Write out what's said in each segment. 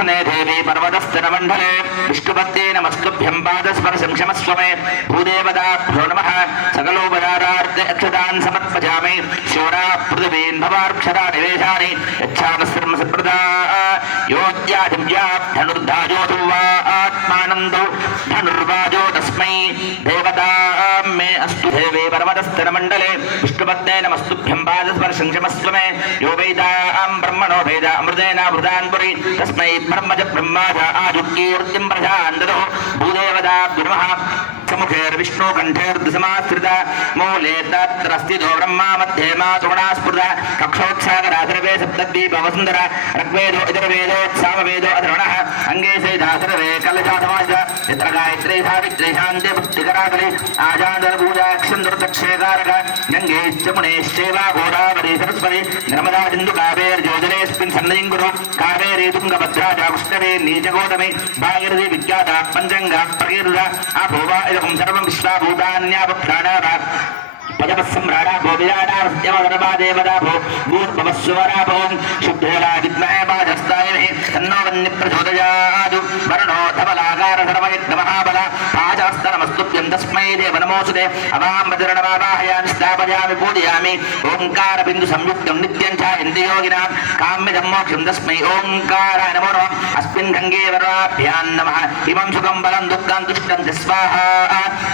सिंहासने देवी पर्वतस्तनमण्डले विष्णुपत्ये नमस्तुभ्यं पादस्पर्शं क्षमस्व मे भूदेवताभ्यो नमः सकलोपचारार्थे अक्षतान् समर्पयामि शोरा पृथिवीन् भवार्क्षता निवेशानि यच्छामस्सर्म सत्प्रदा योऽद्यादिव्या धनुर्धाजोतु वा आत्मानन्दो धनुर्वाजो तस्मै देवतां मे अस्तु देवे पर्वतस्तनमण्डले विष्णुपत्ये नमस्तुभ्यं पादस्पर्शं क्षमस्व मे यो वेदां ब्रह्मणो वेद अमृतेनामृतान् पुरी तस्मै ब्रह्मज ब्रह्माज आजुकीर्तिं प्रजान्दतो भूदेवताभ्यो नमः समुखेर्विष्णु कण्ठेर्दशमाश्रिता मूले तत्र स्थितो ब्रह्मा मध्ये मातुर्गणा स्फुरता कक्षोत्सागरा सर्वे सप्तद्वीपवसुन्धरा ऋग्वेदो यजुर्वेदो सामवेदो अथर्वणः अंगे सहिता सर्वे कलशासमाज यत्र गायत्री सावित्री शान्ति पुष्टिकराकली आजान्दरपूजाक्षन्दुर्दक्षेकारक गङ्गेश्चमुनेश्चैवा गोदावरी सरस्वती नर्मदा सिन्धु कावेर्योजनेऽस्मिन् सन्निधिं कुरु कावेरी तुङ्गभद्रा च कृष्णवे नीचगोतमे भागीरथी विख्याता पञ्चङ्गा प्रकीर्ता अभूवा इदं सर्वं विश्वाभूतान्यापप्राणाः पदपस्सम्राडा भो विराटार्त्यवदर्भा देवता भो भूर्भवस्वरा भो शुद्धेला विद्महे वाजस्तायिने तन्नो वह्निप्रचोदयात् वर्णो धवलाकार सर्वयज्ञमहाबल पाजस्तनमस्तुभ्यं तस्मै देव नमोऽस्तुते अवां वज्रणमावाहयामि स्थापयामि पूजयामि ओङ्कारबिन्दुसंयुक्तं नित्यं च इन्द्रियोगिनां काम्यदं मोक्षं तस्मै ओङ्काराय नमो नमः अस्मिन् गङ्गे वराभ्यां नमः इमं सुखं बलं दुःखं तुष्टं च स्वाहा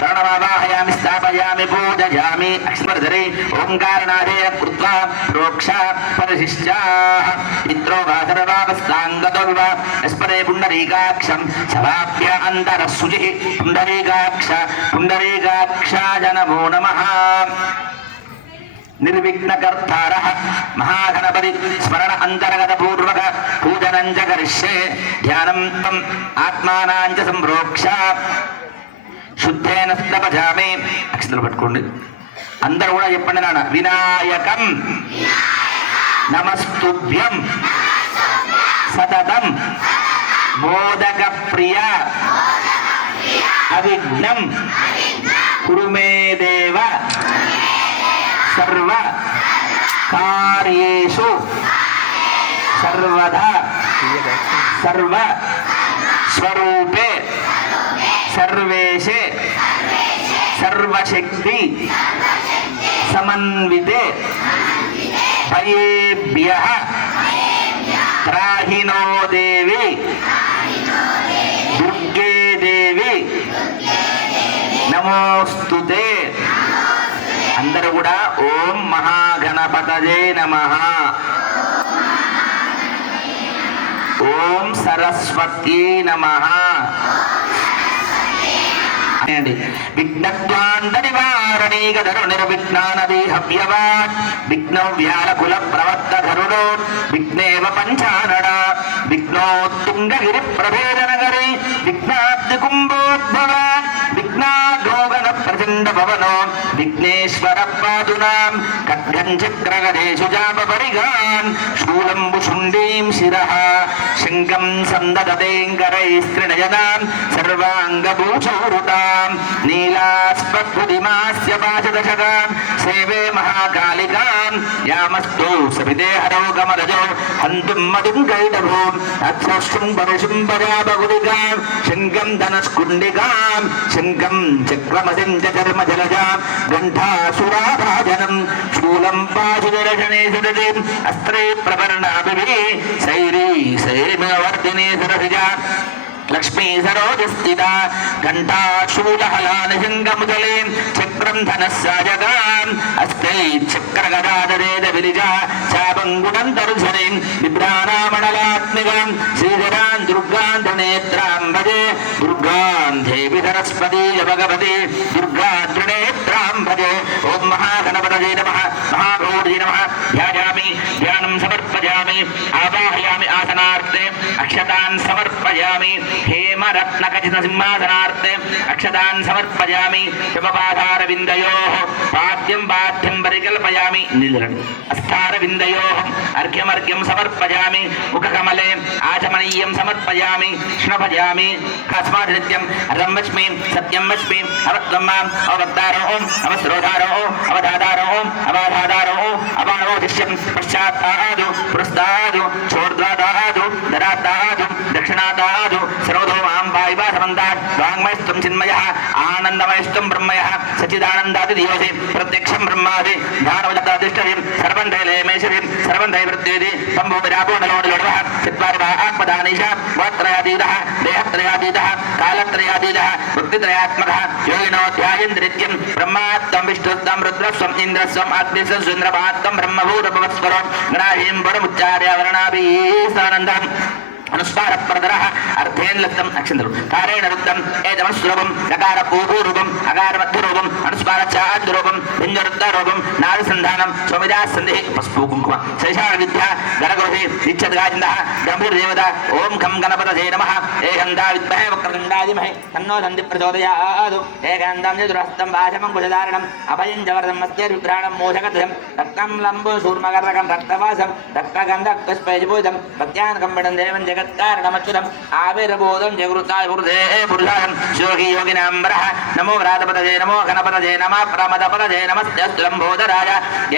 प्रणमावाहयामि स्थापयामि पूजयामि अक्षरधरे ओंकारनादे कृत्वा प्रोक्ष परिशिष्टा मित्रो वासरवावस्तांगतो विवा स्परे पुंडरीकाक्षं सभाभ्य अन्तरसुचिः पुंडरीकाक्षाय नमो नमः निर्विघ्नकर्तारः महागणपति स्मरण अंतर्गत पूर्वक पूजनं च करिष्ये ध्यानं तम् आत्मानां च संप्रोक्ष शुद्धेन स्तपजामि अक्षराలు పట్టుకోండి అందరూ కూడా చెప్పండి నాన్న వినాయకం నమస్తుభ్యం సతతం మోదక ప్రియ అవిఘ్నం కురు మే దేవ సర్వ కార్యేషు సర్వదా సర్వ స్వరూపే सर्वेशे सर्वशक्ति समन्विते भयेभ्यः त्राहिनो देवी दुर्गे देवी नमोस्तुते अंदरू कूडा ओम महागणपतये नमः ओम सरस्वत्यै नमः विघ्नद्वान्तनिवारणीकधरो निर्विघ्नानदेहव्यवान् विघ्नव्यालकुलप्रवर्तधरुडो विघ्नेव पञ्चानना विघ्नोत्तुङ्गगिरिप्रभेदनगरे विघ्नाब्धिकुम्भोद्भवान् विघ्नाद्रोगणप्रचण्डभवनो विघ्नेश्वरः पादुनां खड्गं चक्रगदेषु चापपरिगान् शूलम्बुशुण्डीं शिरः शङ्खं सन्ददतेऽङ्करैस्त्रिनयनां सर्वाङ्गभूषौरुतां नीलास्पद्भुतिमास्य पाशदशकां सेवे महाकालिकां यामस्तु सविते हरो कमलजो हन्तुं मधुं कैटभूम् अक्षशुम्भरशुम्भराबहुलिकां शङ्खं धनस्कुण्डिकां शङ्खं चक्रमसिं च चर्मजलजां गण्ठासुराभाजनं शूलं पाशुदर्शने सुदतिम् अस्त्रे प्रवर्णाभिः सैरी सैर्मवर्धिने सरसिजा लक्ष्मी सरोजस्थिता घंटा शूलहलानिशङ्गमुदले चक्रं धनस्साजगाम् अस्ते चक्रगदाधरेद विलिजा चापङ्गुणं तरुधरे बिभ्राणामणलात्मिकां श्रीधरां दुर्गां धनेत्रां भजे दुर्गां देवी सरस्वती भगवती दुर्गा त्रिनेत्रां भजे ओं महागणपतये नमः महाभूतये नमः ध्यायामि ध्यानं समर्पयामि आवाहयामि आसनार्थे अक्षतान् समर्पयामि हेमरत्नखचितसिंहासनार्थे अक्षतान् समर्पयामि शिवपादारविन्दयोः पाद्यं पाद्यं परिकल्पयामि निधरन् अस्थारविन्दयोः अर्घ्यमर्घ्यं समर्पयामि मुखकमले आचमनीयं समर्पयामि स्नपयामि कस्माद् रम्मस्मि सत्यं वच्मि अवत्वम्माम् अवक्तारो अवस्रोधारो अवधाधारो अवाधाधारो अवानवोदिश्यं पश्चात् आदु पुरस्तादु चोर्द्वादादु दरादादु दक्षिणादादु सर्वतो मां पायिवा समन्तात् वाङ्मयस्त्वं चिन्मयः आनन्दमयस्त्वं ब्रह्मयः सच्चिदानन्दादि दिवसे प्रत्यक्षं ब्रह्मादि ध्यानवजतादिष्टयं सर्वं दैलेमेश्वरीं सर्वं दैवृत्तेदि सम्भूमिरापोणलोडलोडवः चत्वारिवा आत्मदानीशः वत्रयादीदः देहत्रयादीदः कालत्रयादीदः वृत्तित्रयात्मकः योगिनो ध्यायेन्द्रित्यं ब्रह्मात्मं विष्णुत्वं रुद्रस्वं इन्द्रस्वं अग्निस्वं सुन्द्रपात्मं ब्रह्मभूतभवस्वरो गणाहीं वरमुच्चार्य वर्णाभिसानन्दम् अनुस्वार प्रदरः अर्थेन लब्धम् अक्षन्तरु कारेण रुद्धम् एतमस्वरूपम् नकार पूर्वरूपम् अकार मध्यरूपम् अनुस्वार चाद्रूपम् भिन्नरुद्धरूपम् नादसन्धानम् स्वमिदासन्धिः पस्पू कुङ्कुम शैशाण विद्या गणगुरुः नित्यद्गाजिन्दः ब्रह्मदेवता ओम खं गणपतये नमः एकन्दा विद्महे वक्रतुण्डाय तन्नो दन्ति प्रचोदयात् एकन्दां चतुरहस्तं वाचमं कुशधारणम् अभयं जवरदं मस्ते विभ्राणं मोषकध्वजं रक्तं लम्बो सूर्मकर्णकं रक्तवासं रक्तगन्धक्तस्पैजपूतं भक्त्यानकम्बितं देवं जगत्कारणमच्युतम् आविर्भूतं जगृताय पुरुषे पुरुषायं योगी योगिनाम्बरः नमो व्रातपतये नमो गणपतये नमः प्रमदपतये नमस्तेऽस्तु लम्बोदराय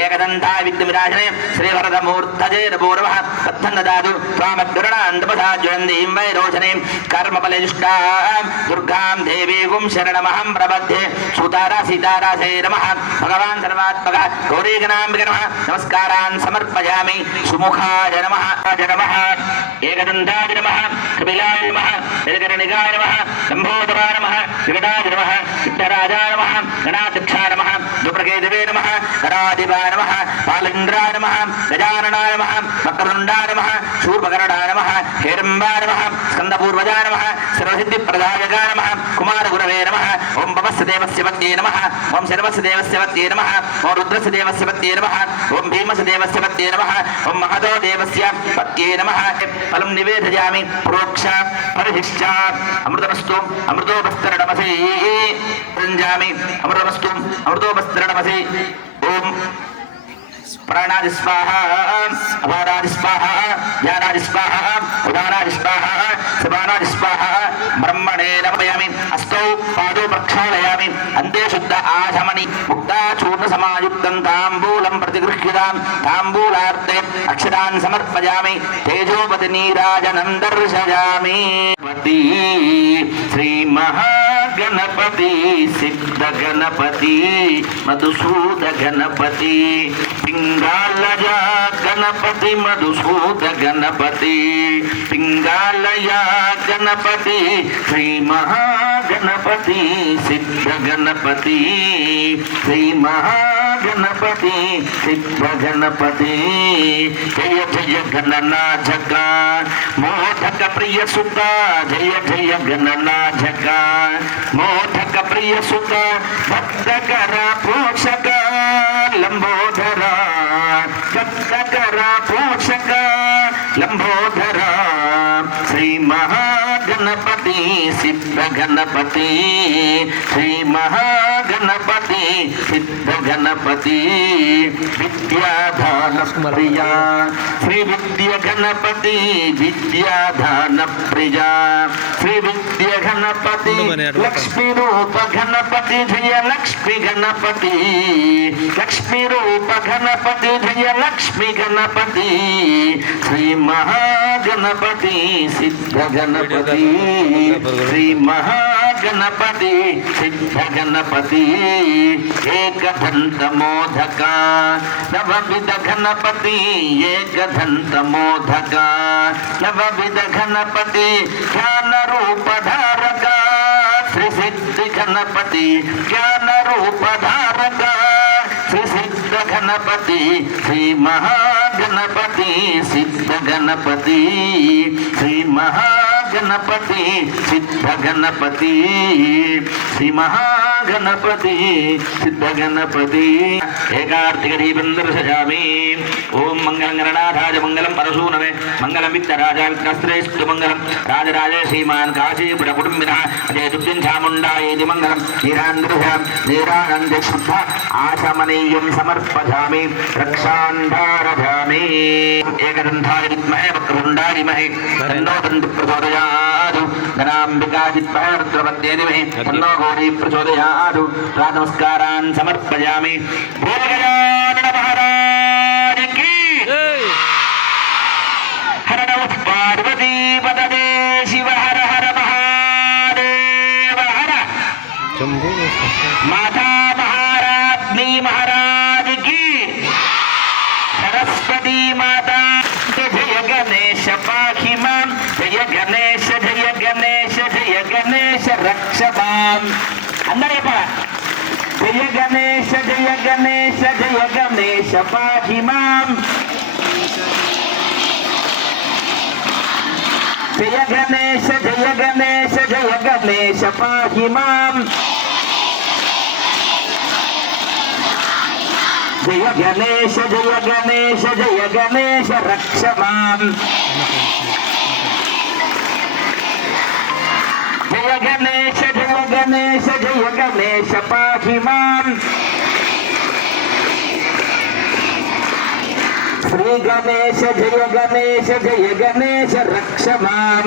एकदन्ताय विद्युविराजने श्रीवरदमूर्तये नमोर्वः तत्थं ददातु त्वामग्रणान्तपथा ज्वलन्तीं वैरोचनीं कर्मफलजुष्टां दुर्गां देवीं शरणमहं प्रपद्ये सुतारा सीतारासे नमः भगवान् सर्वात्मकः गौरीगणाम्बिके नमः नमस्कारान् समर्पयामि सुमुखाय नमः एकदन्ताय नमः कपिलाय नमः जलकर्णिकाय नमः लम्बोदराय नमः विकटाय नमः विघ्नराजाय नमः गणाध्यक्षाय नमः दुर्गेदेवे नमः कराधिपाय नमः बालेन्द्राय नमः गजाननाय नमः वक्रतुण्डाय नमः शूर्पकर्णाय नमः हेरम्बाय नमः स्कन्दपूर्वजाय नमः सर्वसिद्धिप्रदायकाय नमः कुमारगुरवे नमः ओं भवस्य देवस्य पत्ये नमः ओं शर्वस्य देवस्य पत्ये नमः ओं रुद्रस्य देवस्य पत्ये नमः ओं भीमस्य देवस्य पत्ये नमः ओं महतो देवस्य पत्ये नमः फलं निवेदयामि प्रोक्ष परिशिष्टा अमृतमस्तु अमृतोपस्तरणमसि प्रञ्जामि अमृतमस्तु अमृतोपस्तरणमसि ओम प्राणादि स्वाहा अपारादि स्वाहा ज्ञानादि स्वाहा उदानादि स्वाहा सपानादि स्वाहा ब्रह्मणे नमयामि अस्तौ पादौ प्रक्षालयामि अन्ते शुद्ध आचमनि मुक्ता चूर्ण समायुक्तं ताम्बूलं प्रतिगृह्यतां ताम्बूलार्थे अक्षरान् समर्पयामि तेजोपति नीराजनं दर्शयामि पति श्री महागणपति सिद्ध गणपति मधुसूद गणपति पिंगालया गणपति मधुसूद गणपति पिंगालया गणपति श्री महागणपति सिद्ध गणपति श्री महागणपति सिद्ध गणपति जय जय गणनाथक मोदक प्रिय सुत जय जय गणनाथक मोदक प्रिय सुत भक्तकर पोषक लंबोदरा भक्तकरा पोषक लंबोदरा श्री महागणपति सिद्ध गणपति श्री महागणपति सिद्ध गणपति विद्याधान प्रिया श्री विद्या गणपति विद्याधान प्रिया श्री विद्या गणपति लक्ष्मी रूप गणपति जय लक्ष्मी गणपति लक्ष्मी रूप गणपति जय लक्ष्मी गणपति श्री महागणपति सिद्ध गणपति श्री महागणपति सिद्ध गणपति एकदंत मोदक नवविध गणपति एकदंत मोदक नवविध गणपति ज्ञान रूप धारक श्री सिद्ध गणपति ज्ञान रूप धारक श्री सिद्ध गणपति श्री महागणपति सिद्ध गणपति श्री महागणपति सिद्ध गणपति श्री महागणपति सिद्ध गणपति एकार्तिक दीपं दर्शयामि ओम मंगलं गणनाथाय मंगलं परशुनवे मंगलं वित्तराजाय वित्तस्त्रेस्तु मंगलं राजराजे श्रीमान काशीपुर कुटुंबिनः अजय दुर्जन चामुण्डायेति मंगलं नीरान्दृशां नीरानन्द शुद्ध आचमनीयं समर्पयामि रक्षान् धारयामि एकदन्ताय विद्महे वक्रतुण्डाय धीमहि तन्नो दन्ति प्रचोदयात् गणाम्बिका विद्महे रुद्रपत्ये धीमहि तन्नो गौरी प्रचोदयात् नमस्कारान् समर्पयामि बोल गजानन महाराज की हर नमः पार्वती पतये माता महाराज्ञी महाराज की, सरस्वती माता जय गणेश पाहि मां, जय गणेश जय गणेश जय गणेश रक्ष मां. అందరూ చెప్పాలి. జయ గణేశ జయ గణేశ జయ గణేశ పాహి మాం, జయ గణేశ జయ గణేశ జయ గణేశ పాహి మాం, జయ గణేశ జయ గణేశ జయ గణేశ రక్ష మాం. జయ గణేశ జయ గణేశ జయ గణేశ పాహి మాం, శ్రీ గణేశ జయ గణేశ జయ గణేశ రక్ష మాం.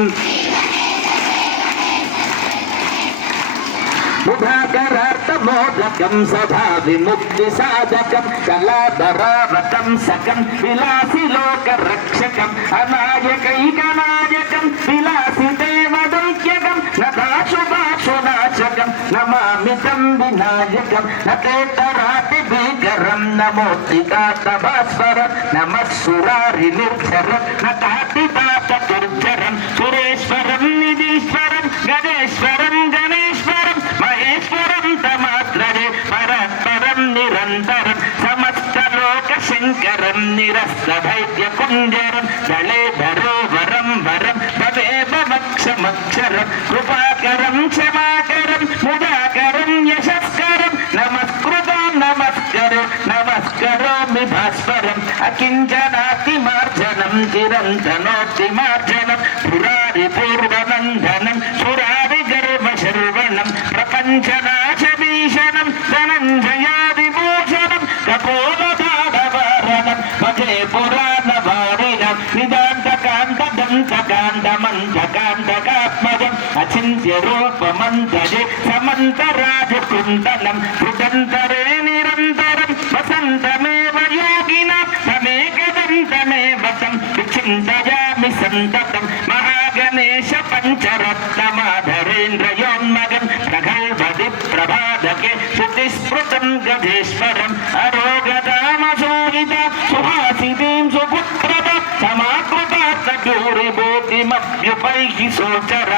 ముధాకరార్థమోదకం సదా విముక్తి సాధకం కళాధరావతం సకం విలాసి లోక రక్షకం అనాయకైకనాయకం విలాసి దేవదంత్యకం నదాశుభాశునాశకం నమామితం వినాయకం నకేతరాతి భీకరం నమోత్తికాతభాస్వరం నమస్సురారి నిర్జరం నతాతితాత దుర్జరం సురేశ్వరం నిధీశ్వరం గణేశ్వరం గణేశ్వరం మహేశ్వరం తమాత్రరే పరస్పరం నిరంతరం సమస్తలోక శంకరం నిరస్తభైద్య కుంజరం దళే ధరోవరం వరం భవేవ మక్షమక్షరం కృపాకరం క్షమాకరం ముదాకరం యశస్కరం నమస్కృతం నమస్కరం నమస్కరోమి భాస్వరం అకించనాతి మార్జనం చిరంతనోతి మార్జనం పురారి పూర్వనందనం సురారి గర్వ శర్వణం ప్రపంచనాశభీషణం ధనంజయాదిభూషణం కపోలధారవారణం భజే పురాణవారిణం నిదాంతకాంతదంతకాంతమంతకాంతకాత్మజం అచింత్య రూపమంతజే సమంతరాజకుండలం కృతంతరే నిరంతరం వసంతమేవ యోగినాం తమేకదంతమేవ తం విచింతయామి సంతతం మహాగణేశ పంచరత్నమాధరేంద్రయోన్మగం ప్రగల్భది ప్రభాదకే శృతిస్మృతం గజేశ్వరం అరోగదామశోహిత సుహాసితీం సుపుత్రద సమాకృతాత్తూరిభూతిమభ్యుపైహి సోచర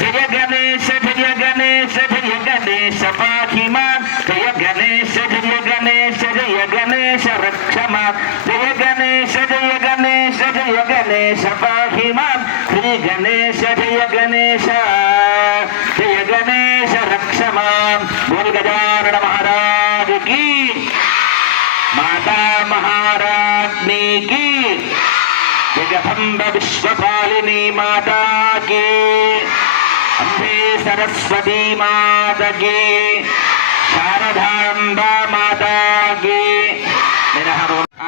జయ గణేశ జయ గణేశ జయ గణేశ పాహి మాం, జయ గణేశ జయ గణేశ జయ గణేశ రక్ష మాం, జయ గణేశ జయ గణేశ జయ గణేశ పాహి మాం, శ్రీ గణేశ జయ గణేశ జయ గణేశ రక్ష మాం. బోల్ గజానన మహారాజ్ की, माता महाराज्ञी की, जगदम्ब विश्वपालिनी माता की, अम्बे सरस्वती माता की, शारदाम्बा माता की.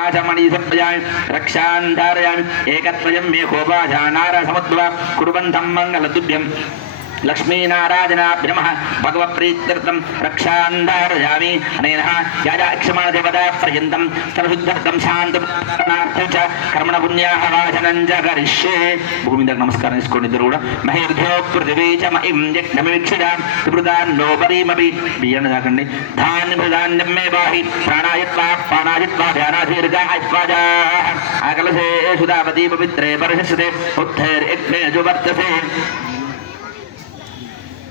आचमणी सप्तयामि रक्षान् धारयामि एकत्वयं मे कोपाशानार समुद्भव कुर्वन्तं मङ्गलतुभ्यं लक्ष्मीनारायणाभ्यमः भगवत्प्रीत्यर्थं रक्षान् धारयामि. अनेन याजाक्षमाणदेवता पर्यन्तं सर्वशुद्धर्थं शान्तं च कर्मण पुण्याः वाचनं च करिष्ये. भूमि దగ్గర నమస్కారం చేసుకోండి ఇద్దరు కూడా. మహేర్ధ్యో పృథివీ చ మహిం యజ్ఞమిక్షిదాం త్రిభృదాన్నోపరీమపి బియ్యం తాకండి. ధాన్యభృదాన్యం మే బాహి ప్రాణాయత్వా ప్రాణాయత్వా ధ్యానాధీర్గాయత్వాజా ఆకలసే సుధాపతి పవిత్రే పరిశస్యతే ఉత్తైర్యజ్ఞే జువర్తసే.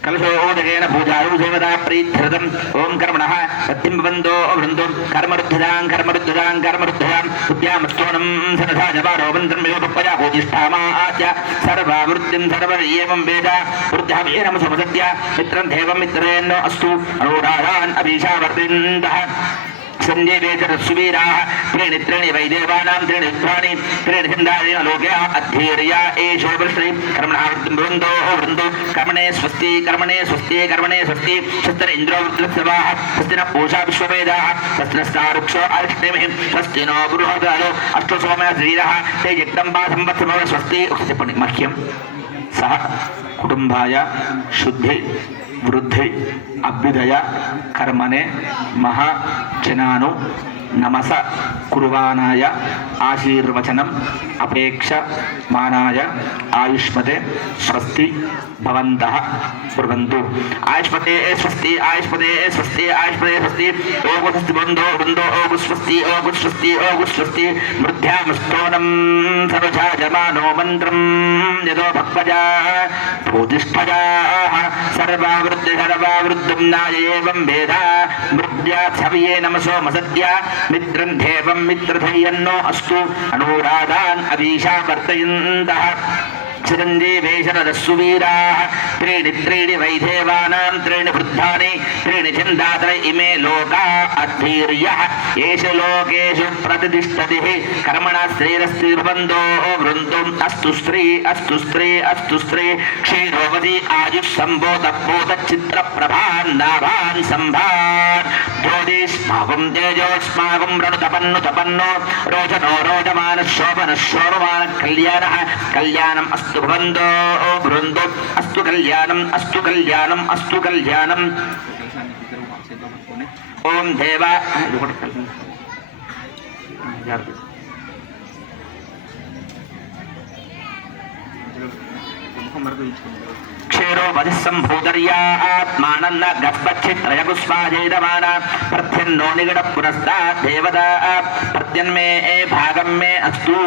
कलशोदकेन पूजायु देवता प्रीत्यर्थम् ओम कर्मणः सत्यं भवन्तो वृन्दो कर्मरुद्धदां कर्मरुद्धदां कर्मरुद्धदां तुभ्यामस्तोनं सनसा जपारो मन्त्रमेव पप्पया पूजिष्ठामाच्य सर्वावृत्तिं सर्वैवं वेद वृद्धामेनं समसत्य मित्रं देवं मित्रेण अस्तु अनुराधान् अभिशावर्तिन्तः संजयवेचरसुवीराः त्रीणि त्रीणि वैदेवानां त्रीणि युद्धानि त्रीणि छन्दानि लोके अध्येर्या एषो वृष्णि कर्मणः वृन्दो वृन्दो कर्मणे स्वस्ति कर्मणे स्वस्ति कर्मणे स्वस्ति शस्त्र इन्द्रो वृत्रस्वाः स्वस्ति न पूषा विश्ववेदाः स्वस्तिनस्तारुक्षो अरिष्णेमहि स्वस्ति नो बृहदालो अष्टो सोमः श्रीरः ते जगदम्बा संवत्सरः स्वस्ति मह्यं सह कुटुम्बाय शुद्धि वृद्धि अभ्युदय कर्मणे महाजनानु నమస కుర్వాణాయ ఆశీర్వచనం అపేక్ష మానాయ ఆయుష్మతే స్వస్తి భవంతః కుర్వంతు. ఆయుష్మతే స్వస్తి ఆయుష్మతే స్వస్తి ఆయుష్మతే స్వస్తి. ఓగు స్వస్తి బృందో బృందో ఓగు స్వస్తి ఓగు స్వస్తి ఓగు స్వస్తి. మృధ్యామస్తోనం సర్వజాయమానో మంత్రం యదో భక్వజా భూతిష్ఠజా సర్వావృద్ధి సర్వావృద్ధం నాయేవం వేద మృద్యా సవ్యే నమసో మసద్య మిత్రం దేవం మిత్రధయ్యన్నో అస్తు అనురాధాన్ అదీశా వర్తయంతః చిరంజీవే శరదస్సు వీరాः త్రీణి త్రీణి వైదేవానాం త్రీణి వృద్ధాని త్రీణి ఛందాత్ర ఇమే లోకా అధీర్యః ఏష లోకేషు ప్రతిష్ఠతి కర్మణా శ్రీరస్తి బంధో వృందం అస్తు స్త్రీ అస్తు స్త్రీ అస్తు స్త్రీ క్షీరోవతి ఆయుష్ సంబోధ బోధ చిత్ర ప్రభాన్ నాభాన్ సంభాన్ జ్యోతిష్మాగం తేజోస్మాగం రణుతపన్ను తపన్నో రోచనో రోచమాన శోభన శోభమాన కళ్యాణ కళ్యాణం అస్తు బృందో బృందో అస్తు కళ్యాణం అస్తు కళ్యాణం అస్తు కళ్యాణం. ఓం దేవ క్షీరోపది సంభూతర్యాత్మానన్న గర్భచ్చిత్రయగుస్వాజేదమాన ప్రత్యన్నో నిగడ పురస్తా దేవత ప్రత్యన్మే భాగం మే అస్తు.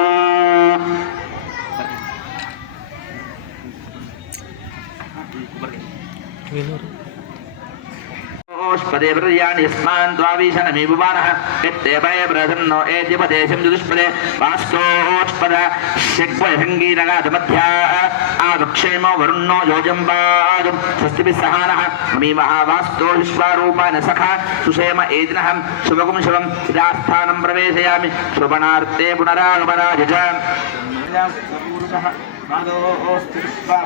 ఓష్పదే ప్రయాణి యస్మాన్ ద్వావిశనమి భువానః యత్తేవయ ప్రసన్నో ఏద్యపదేశం చతుష్పదే వాస్తోష్పద శక్వయంగీరగాధమధ్యా ఆదుక్షేమో వరుణో యోజంబాదు స్వస్తిభిः సహానః మమీమః వాస్తో విశ్వారూపాన సఖా సుషేమ ఏదినః శుభగుం శుభం ఇదాస్థానం ప్రవేశయామి శుభనార్తే పునరాగమనాయ చ.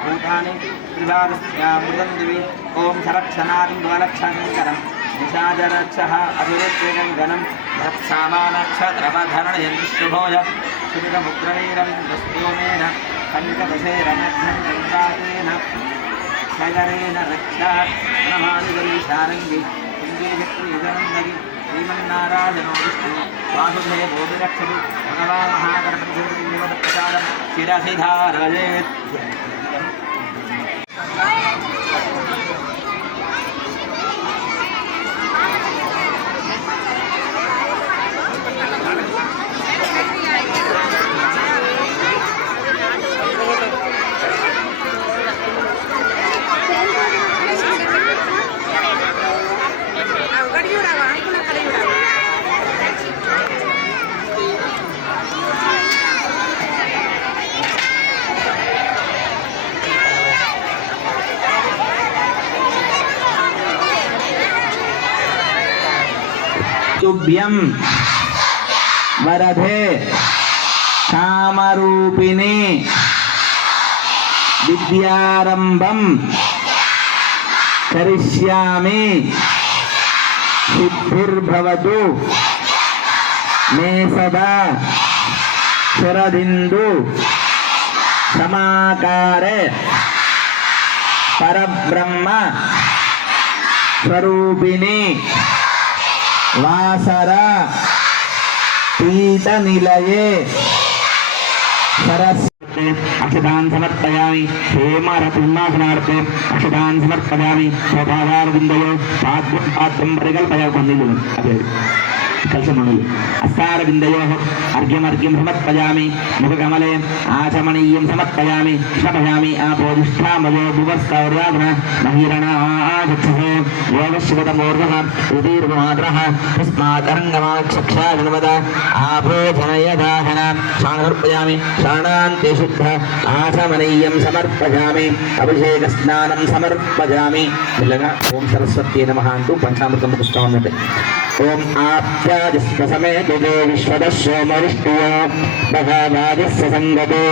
భూతాని త్రివాదస్యామృతం దివి ఓం సరక్షనాదిం ద్వాలక్షణకరం నిశాజరక్షః అభిరుద్వేగం గణం భక్సామానక్షత్రవధరణయంతిశుభోజ సుమితముగ్రవీరం వస్తోమేన కంకదశేరమధ్యం గంగాతేన శైలరేణ రక్షా నమానిగరీశారంగి హిందీశక్తియుగందగి శ్రీమన్నారాయణో విష్ణు వాసుదేవో విరక్షతు భగవాన్ మహాగణపతిదేవతప్రసాదం శిరసి ధారయేత్. తుభ్యం వరదే కామరూపిణి విద్యారంభం కరిష్యామి సిద్ధిర్భవతు మే సదా శరదిందు సమాకారే పరబ్రహ్మ స్వరూపిణి వాసర పీఠ నిలయే సరస్వతి అక్షతాన్ సమర్పయామి. హేమరతిమాసనార్థే అక్షతాన్ సమర్పయామి. స్వభావారవిందయో పాత్రం పరికల్పయ కొందిలు అదే కలశమణులు అస్తారవిందయో అర్ఘ్యమర్ఘ్యం సమర్పయామి. ముఖకమలే ఆచమనీయం సమర్పయామి. క్షమయామి ఆపోదిష్టామయో భువస్తౌర్యాగ్న మహీరణాచక్షుః యోగశివతమూర్ధః ఉదీర్మాద్రః తస్మాదరంగమాచక్షాజనమద ఆభోజనయదాహన సమర్పయామి. శరణాంతే శుద్ధ ఆచమనీయం సమర్పయామి. అభిషేకస్నానం సమర్పయామి. మెల్లగా ఓం సరస్వతీ నమః అంటూ పంచామృతం పుస్తకం ఉన్నట్టు ఓం ఆప్యాదిస్వసమేతో విశ్వదశోమవిష్ణుయో భగవాదిస్య సంగతే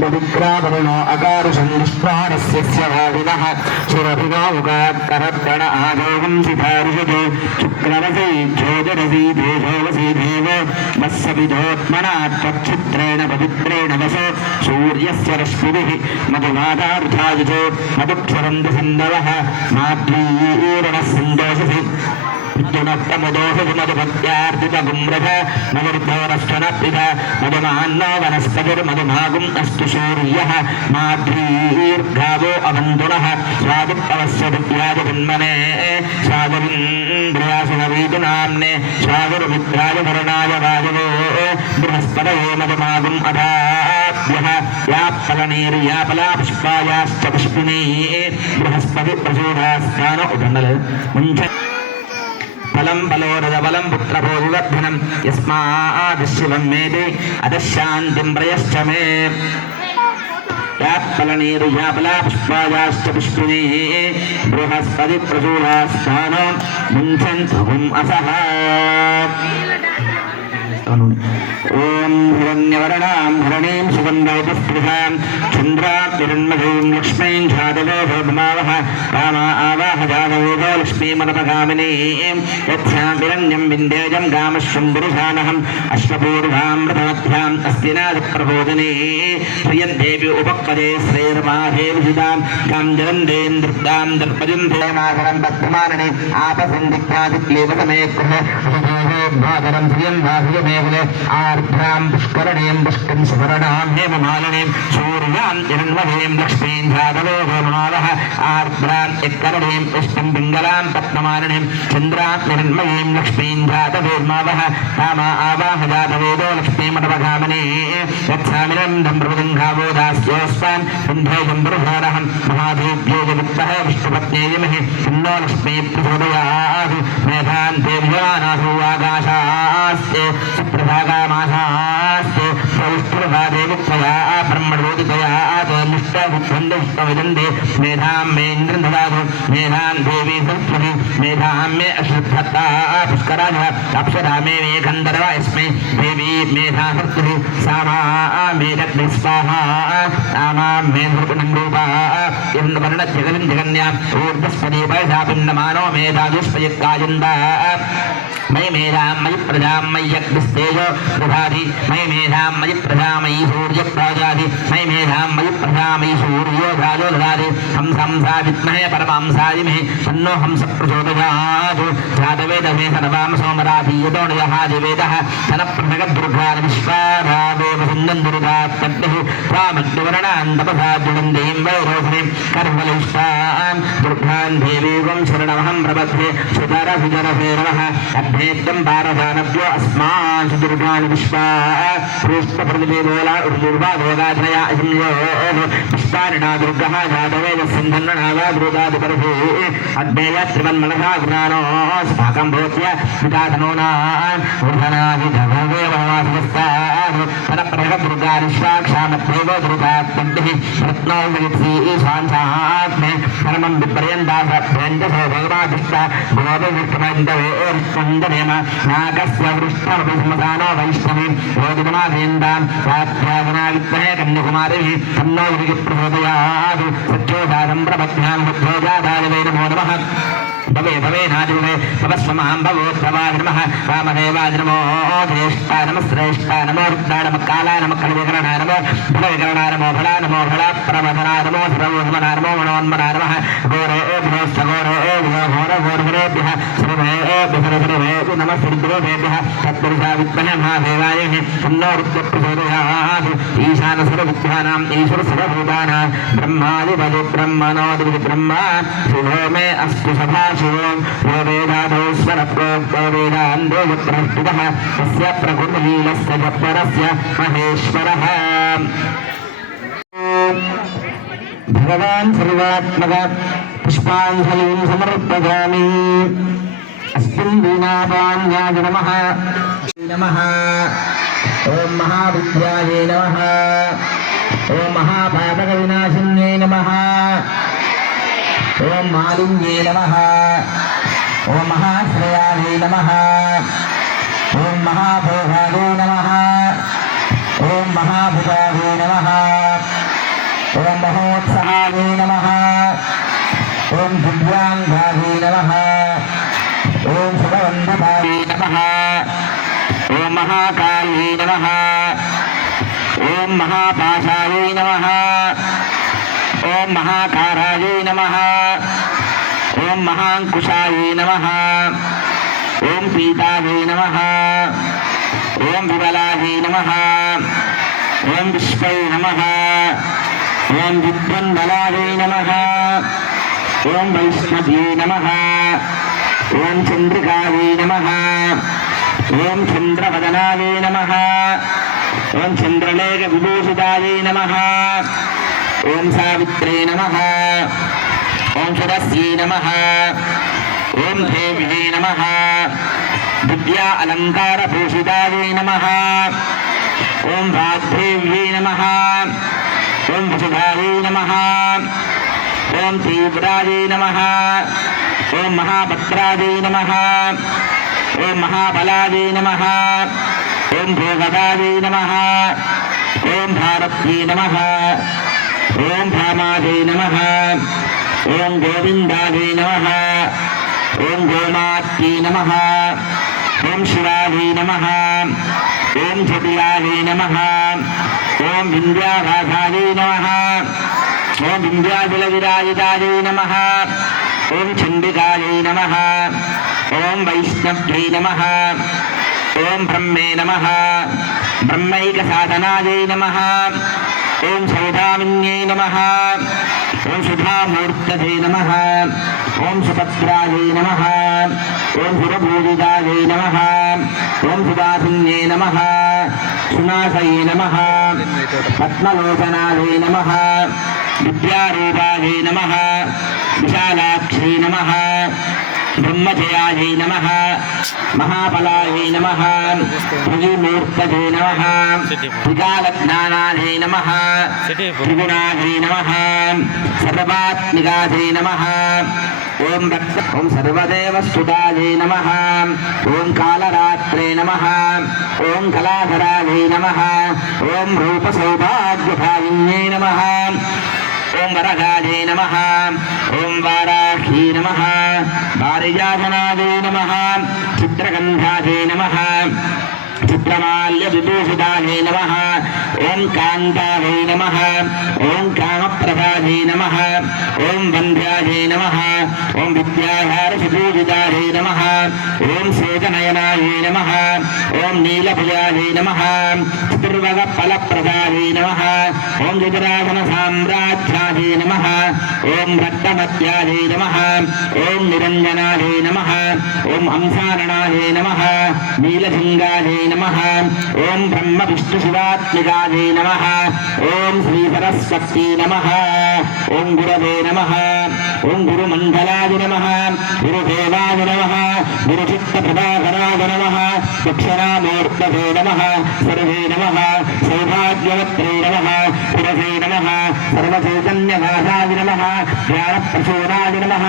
పవిత్రావరుణో అకారుషం విశ్వానస్య వాదినః సురభిగోముఖాకరద్గణ ఆగోగం సితారుషతే శుక్రవసీ జ్యోతిరసీ దేశోవసీ దేవో వత్సవిధోత్మనా త్వచ్చిత్రేణ పవిత్రేణ వసో సూర్యస్య రశ్మిభిః మధుమాదారుధాయుజో మధుక్షరంతి సింధవః మాద్రీరణः సందోషసి मधुमत्तमदोषमधुभक्त्यार्थितगुम्रथ मधुर्धवरस्थनप्रिध मधुमान्नो वनस्पतिर्मधुभागुम् अस्तु सूर्यः माध्वीर्गावो अवन्तुनः स्वादुत्तवस्वदित्यादिजन्मने स्वादुरिन्द्रियासुनवीतुनाम्ने स्वादुर्मित्राय वरुणाय वायवो बृहस्पतये मधुमागुम् अधाभ्यः याप्फलनीर्यापला पुष्पायाश्च पुष्पिणी बृहस्पति प्रचोदास्थान उदण्डल मुञ्च फलं फलोरजबलं पुत्रभोजवर्धनं यस्मादिशिवं मेदे अधशान्तिं प्रयश्च मे याप्फलनीर्यापला पुष्पायाश्च पुष्पिणी बृहस्पति प्रचोदास्थान मुञ्चन्तुम् असः ओम हिरण्यवर्णां हरणीं सुगन्धोपस्पृहां चन्द्रां हिरण्मयीं लक्ष्मीं जातवेदो भमावः कामा आवाह जातवेदो लक्ष्मीमनपगामिनीं यच्छां हिरण्यं विन्देजं गामश्वं पुरुषानहम् अश्वपूर्वां रथमध्याम् अस्तिनादप्रबोधिनी श्रियन्देवी उपक्पदे श्रेर्माधेविहितां गां जलन्देन्द्रदां दर्पदिं देवनागरं बद्धमानने आपसन्दिग्धादिक्लेवसमेकृः भागरं श्रियं भागयमे आर्द्रां पुष्करणीं पुष्टिं सुवर्णां हेममालिनीं सूर्यां हिरण्मयीं लक्ष्मीं जातवेदो भमावः आर्द्रां यत्करणीं पुष्टिं पिङ्गलां पद्ममालिनीं चन्द्रां हिरण्मयीं लक्ष्मीं जातवेदमावः कामा आवाह जातवेदो लक्ष्मीमनपगामिनी यच्छामिनं दम्प्रभुदिङ्घावो दास्योस्वां कुन्धेयं पुरुषारहं महादेव्यो जगत्तः विष्णुपत्न्यै धीमहि तन्नो लक्ष्मी प्रचोदयात् मेधां देव्यानासो आकाशास्ते प्रभागामासास्ते प्रविष्टुर्भादेवुक्तया ब्रह्मणोदितया निष्ठाबुद्धन्दे मेधां मे इन्द्रं ददातु मेधां देवी सरस्वती मेधां मे अश्वत्थता पुष्कराज अप्सरा मे गन्धर्वा यस्मै देवी मेधा सरस्वती सामा मे रग्नि स्वाहा आमा मे नृपनन्दरूपा इन्द्रवर्णजगन् जगन्याम् ऊर्ध्वस्पति पयसा पिण्डमानो मेधादुष्पयकायन्दा मयि मेधां मयि प्रजां मयि यज्ञस्तेजो दधाति मयि मेधां मयि प्रजा मयि सूर्यप्रजाति मयि मेधां मयि प्रजा मयि सूर्यो राजो ददाति हंसा विद्महे परमहंसाय मे तन्नो हंस प्रचोदयात् जातवेदमे सर्वां सोमराधीयतो निदहादिवेदः तनप्रभगद्दुर्गान् विश्वारादेव सुन्दन् दुर्गात्तद्भिः त्वामग्निवर्णान् तपसा जुलन्दीं वैरोहिणीं कर्मलिष्टां दुर्गान् देवीं शरणमहं प्रपद्ये सुतरसुजरभैरवः अभ्येद्यं भारदानभ्यो अस्मान् दुर्गान् विश्वा पुष्पप्रतिदेवोला उर्दुर्वा भोगाधनया अहिम्यो विश्वानिना दुर्गः जातवेद सिन्धन्ननागा दुर्गादिपर्भे अग्नेय त्रिवन्मनसा गुणानो स्फाकं भूत्य विदाधनोनान् ऊर्धनादिधवेवनवासवस्तान् तनप्रभगदुर्गानिश्वाक्षामद्देव दुर्गात्तद्भिः रत्नो विलिप्सी स्वांसात्मे धर्मं विपर्यन्तासभ्यञ्जसो भगवादिष्टा गोपविष्टमन्दवे वन्दनेम नागस्य वृष्ठमभिस्मदानो वैष्णवीं योगितमादेन्दां साध्यागना विद्महे कन्याकुमारिः तन्नो विधिप्रचोदयात् सच्चोदानं प्रपद्भ्यां बुद्धोजादाय वै नमो नमः भवे भवे नादिवे तपस्वमां भवोद्भवाय नमः वामदेवाय नमो ज्येष्ठाय नमः श्रेष्ठाय नमो रुद्राय नमः कालाय नमः कलविकरणाय नमो फलविकरणाय नमो फला नमो फलप्रमथनाय नमो सर्वोन्मनाय नमो मनोन्मनाय नमः घोरेभ्यो सघोरेभ्यो घोरघोरघोरेभ्यः सर्वेभ्यः नमः श्रीगुरुदेभ्यः तत्पुरुषा विद्महे महादेवाय तन्नो रुद्रप्रचोदयात् ईशानसर्वविद्यानाम् ईश्वरसर्वभूतानां ब्रह्मादिपदे ब्रह्मणोऽधिपति ब्रह्मा शुभो मे अस्तु सभा यो वेदादौ स्वरप्रोक्तो वेदान्तो प्रस्थितः तस्य प्रकृतिलीलस्य जपरस्य महेश्वरः भगवान् सर्वात्मक पुष्पाञ्जलिं समर्पयामि अस्मिन् वीणापाण्याय नमः नमः ॐ महाविद्यायै नमः ॐ महापातकविनाशिन्यै नमः ॐ मालिन्ये नमः ॐ महाश्रयायै नमः ॐ महाभोगायै नमः ॐ महाभुजायै नमः ॐ महोत्सहायै नमः ॐ दिव्याङ्गायै नमः ॐ सुरवन्दतायै नमः ॐ महाकायै नमः ॐ महापाशायै नमः ॐ महाकारायै नमः ॐ महाङ्कुशायै नमः ॐ ఓం పీతాయే నమః ఓం విమలాయే నమః ఓం విశ్వై నమః ఓం విద్వన్బలాయే నమః ఓం వైష్ణవ్యే నమః ఓం చంద్రికాయే నమః ఓం చంద్రవదనాయే నమః ఓం చంద్రలేఖ విభూషితాయే నమః ఓం సావిత్రే నమః ఓం సురస్యై నమః ఓం దేవ్యై నమః దివ్యా అలంకార భూషితాయే నమః ఓం వాగ్దేవ్యై నమః ఓం వసుధాయే నమః ఓం తీవ్రాయే నమః ఓం మహాభద్రాయే నమః ఓం మహాబలాయే నమః ఓం భోగదాయే నమః ఓం భారత్యై నమః ఓం భామాయే నమః ఓం గోవిందాయే నమః ఓం గోమాత్యై నమః ఓం శివాయే నమః ఓం జటిలాయే నమః ఓం వింధ్యావాసాయే నమః ఓం వింధ్యాచలవిరాజితాయే నమః ఓం చండికాయే నమః ఓం వైష్ణవ్యై నమః ఓం బ్రహ్మే నమః బ్రహ్మైక సాధనాయే నమః ఓం సౌదామిన్యై నమః ఓం సుధామూర్తయే నమః ఓం సుభద్రాయే నమః ఓం సురభూజితాయే నమః ఓం సుదాసిన్యే నమః సునాసయే నమః పద్మలోచనాయే నమః విద్యారూపాయే నమః విశాలాక్షై నమః బ్రహ్మజయాయే నమః మహాబలాయే నమః త్రిమూర్తయే నమః త్రికాలజ్ఞానాయే నమః త్రిగుణాయే నమః సర్వాత్మికాయే నమః ఓం సర్వదేవస్తుతాయే నమః ఓం కాలరాత్రే నమః ఓం కళాధరాయే నమః ఓం రూపసౌభాగ్యభాయిన్యై నమః ఓం వరదాయే నమః ఓం వారాహ్యై నమః పారిజాతనాయే నమః చిత్రగంధాయే నమః చిత్రమాల్య విభూషితాయే నమః ఓం కాంతాయే నమః ఓం కామప్రదాయే నమః ఓం వంద్యాయే నమః ఓం విద్యాహార సుపూజితాయే నమః ఓం శేషనయనాయే నమః ఓం నీలభుజాయే నమః చతుర్వగ ఫలప్రదాయే నమః ఓం గుజరాసన సామ్రాజ్యాయే నమః ఓం రక్తమత్యాయే నమః ఓం నిరంజనాయే నమః ఓం హంసారణాయే నమః నీలసింగాయే నమః ఓం బ్రహ్మ విష్ణు శివాత్మికాయే నమః ఓం శ్రీ సరస్వతీ నమః ఓం గురవే నమః ఓం గురుమండలాయ నమః గురుదేవాయ నమః గురుచిత్తప్రభాకరాయ నమః దక్షిణామూర్తయే నమః సర్వే నమః సౌభాగ్యవత్రే నమః పురసే నమః సర్వచైతన్యవాసాయ నమః జ్ఞానప్రచోరాయ నమః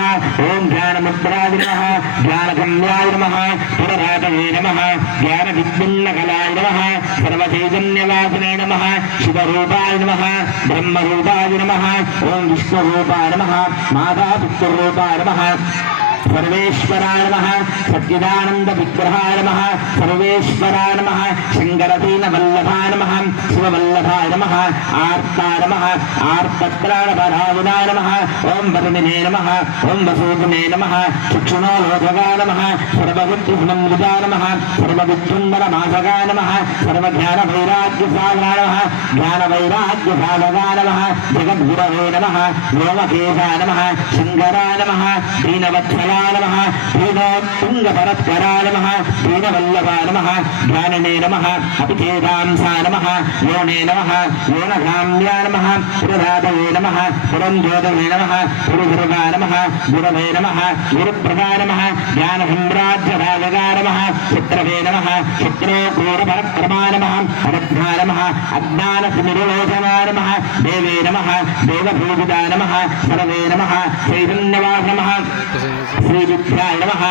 ఓం జ్ఞానముద్రాయ నమః జ్ఞానగమ్యాయ నమః పురరాతయే నమః జ్ఞానవిద్యున్నకలాయ నమః సర్వచైతన్యవాసినే నమః శివరూపాయ నమః బ్రహ్మరూపాయ నమః ఓం విష్ణురూపాయ నమః మాతాపితృరూపాయ నమః సర్వేశ్వరాయ నమః సచ్చిదానంద విగ్రహాయ నమః సర్వేశ్వరాయ నమః శంకరదీన వల్లభాయ నమః శివవల్లభాయ నమః ఆర్తాయ నమః ఆర్తత్రాణపరాయణాయ నమః ఓం వరుణినే నమః ఓం వసూతునే నమః చక్షుణోలోచకాయ నమః సర్వబుద్ధిసమన్వితాయ నమః సర్వవిద్యున్మనమాసకాయ నమః సర్వజ్ఞానవైరాగ్యసాధనాయ నమః జ్ఞానవైరాగ్యసాధకాయ నమః జగద్గురవే నమః వ్యోమకేశాయ నమః శంకరాయ నమః దీనవత్సలాయ నమః దీనోత్తుంగపరత్కరాయ నమః దీనవల్లభాయ నమః జ్ఞానినే నమః అపిచేదాంసాయ నమః యోనే నమః యోనగామ్యాయ నమః పురరాధయే నమః పురంజ్యోతయే నమః పురుదుర్గాయ నమః గురవే నమః గురుప్రదాయ నమః జ్ఞానసమ్రాజ్యరాజగాయ నమః చిత్రవే నమః చిత్రోకూరపరక్రమాయ నమః అరజ్ఞాయ నమః అజ్ఞానతిమిరలోచనాయ నమః దేవే నమః దేవభూజితాయ నమః సర్వే నమః చైతన్యవాస నమః శ్రీవిద్యాయ నమః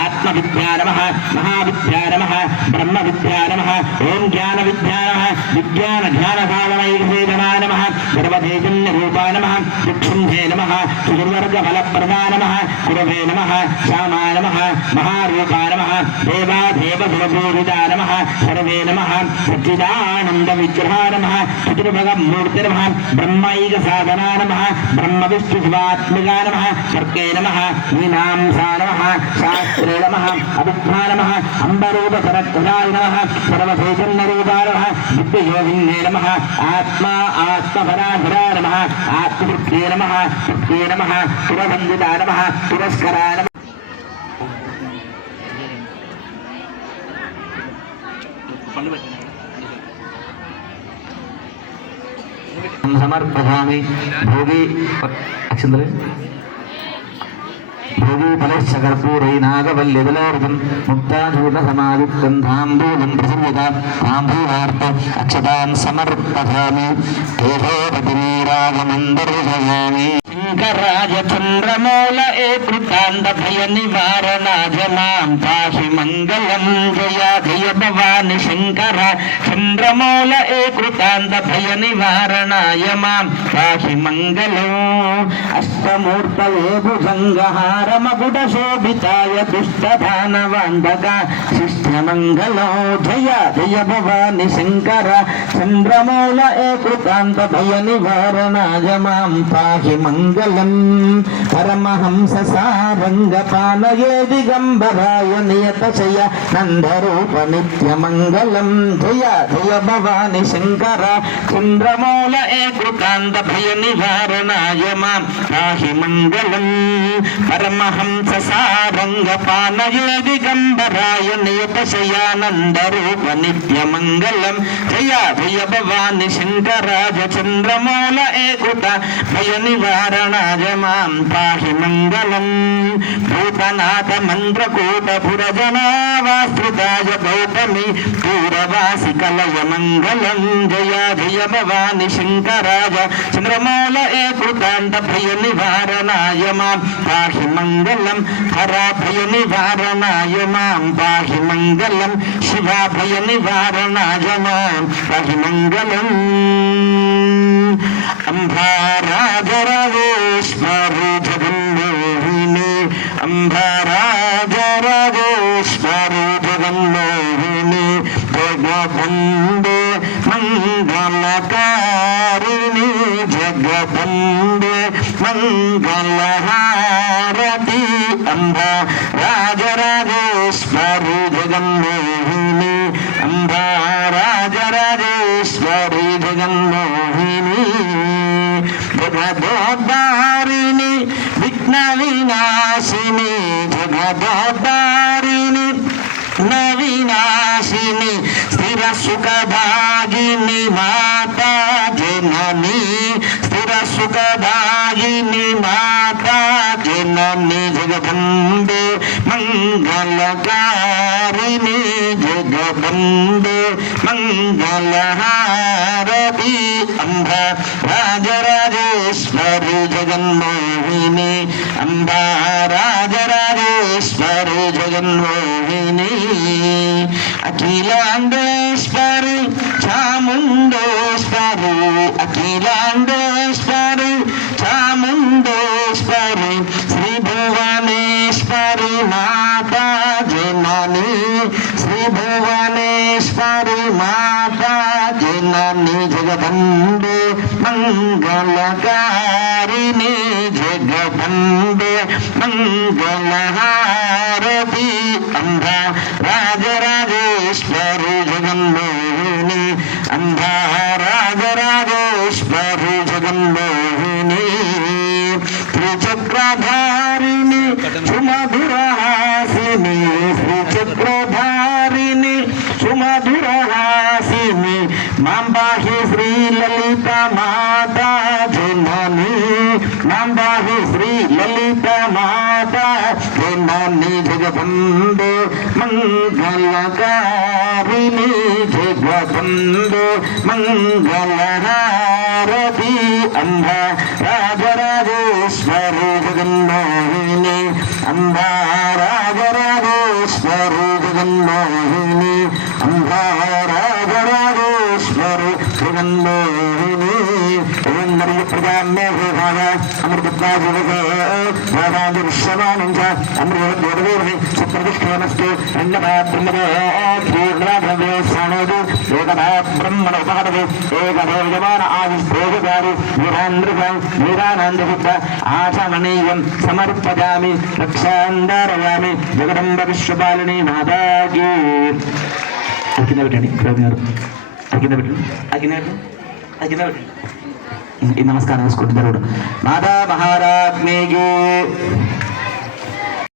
ఆత్మవిద్యాయ నమః మహావిద్యాయ నమః బ్రహ్మవిద్యాయ నమః ఓం జ్ఞానవిద్యాయ నమః విజ్ఞాన జ్ఞానసాధనైకసేతనాయ నమః सर्वतेजन्यरूपाय नमः दिक्षुंभे नमः चतुर्वर्गफलप्रदाय नमः गुरवे नमः श्यामाय नमः महारूपाय नमः देवादेवसुरपूजिताय नमः सर्वे नमः सच्चिदानन्दविग्रहाय नमः चतुर्भगमूर्ते नमः ब्रह्मैकसाधनाय नमः ब्रह्मविष्णुशिवात्मिकाय नमः सर्गे नमः मीनांसाय नमः शास्त्रे नमः अभिज्ञाय नमः अम्बरूपसरत्वदाय नमः सर्वचैतन्यरूपाय नमः दिव्ययोगिन्ये नमः आत्मा आत्मपराधराय नमः आत्मवृत्ते नमः वृत्ते नमः सुरवन्दिताय नमः पुरस्कराय नमः समर्पयामि भोगी अक्षंतरे भोगीफलश्च कर्पूरैनागवल्यविलार्जं मुक्ताधूतसमायुक्तं ताम्बूलं प्रसर्यता ताम्बूलार्थ अक्षतान् समर्पयामि केशवतिनीरागमं दर्शयामि शङ्कराय चन्द्रमौल एकृतान्तभय निवारणाय मां पाहि मङ्गलं जय जय भवानि शङ्कर चन्द्रमौल एकृतान्तभय निवारणाय मां पाहि मङ्गलम् अष्टमूर्तये भुजङ्गहारमकुटशोभिताय दुष्टदानवान्तका शिष्टमङ्गलो जय जय भवानि शङ्कर चन्द्रमौल एकृतान्तभय निवारणाय मां पाहि मङ्गलम् परमहंस सारङ्गपालये दिगम्बराय नियतशय नन्दरूप नित्यमङ्गलम् जय जय भवानि शङ्कर चन्द्रमौल एकृतान्तभय निवारणाय मां पाहि मङ्गलम् परमहंस सारङ्गपालये दिगम्बराय नियतशयानन्दरूप नित्यमङ्गलम् जय जय भवानि शङ्कराय चन्द्रमौल एकृतान्तभय निवारणाय मां पाहि मङ्गलम् भूतनाथ मन्त्रकूटपुरजनावाश्रिताय गौतमी पूरवासि कलय मङ्गलम् जय जय भवानि शङ्कराय चन्द्रमौल एकृतान्तभय निवारणाय मां पाहि मङ्गलम् हराभय निवारणाय मां पाहि मङ्गलम् शिवाभय निवारणाय मां पाहि मङ्गलम् अम्भाराजराजेश्वरि जगन्मोहिनी अम्भाराजराजेश्वरि जगन्मोहिनी जगदम्बे मङ्गलकारिणी जगदम्बे मङ्गलहारति अम्भाराजराजेश्वरि जगन्मोहिनी अम्भाराजराजेश्वरि जगन्मोहिनी जगदोद्धारिणि विघ्नविनाशिनी जगदोद्धारिणि विघ्नविनाशिनी स्थिरसुखभागिनी माता जननी स्थिरसुखभागिनी माता जननी जगदम्बे मङ्गलकारिणी जगदम्बे मङ्गलहारति अम्बा राजराजेश्वरि जगन्मोहिनी अम्बा राजराजेश्वरि जगन्मोहिनी अखिलाण्डेश्वरि चामुण्डेश्वरि अखिलाण्डेश्वरि चामुण्डेश्वरि श्रीभुवनेश्वरि माता जननी श्रीभुवनेश्वरि माता जननी जगदम्बे मङ्गलकारिणी जगदम्बे मङ्गलहारति अम्बा राजराजेश्वरि जगन्मोहिनी अम्बा राजराजेश्वरि जगन्मोहिनी त्रिचक्रधारिणी सुमधुरहासिनी श्रीचक्रधारिणी सुमधुरहासिनी मां पाहि श्रीललिता माता जननी मां पाहि श्रीललिता माता जननी जगदम्बे मङ्गलकारिणी जगदम्बे मङ्गलहारति अम्बा राजराजेश्वरि जगन्मोहिनी अम्बा राजराजेश्वरि जगन्मोहिनी अम्बा राजराजेश्वरि जगन्मोहिनी సుప్రతిష్ఠేమస్తు బ్రహ్మణ ఉపహరది ఏకదేవమాన ఆదిశేషారి వీరానందబుద్ధ ఆచమనీయం సమర్పయామి రక్షాంధారయామి జగదంబ విశ్వపాలిని మాతాకి కింద పెట్టండి గారు కింద పెట్టండి కింద పెట్టండి ఈ నమస్కారం చేసుకుంటున్నారు మాతా మహారాజ్ఞికి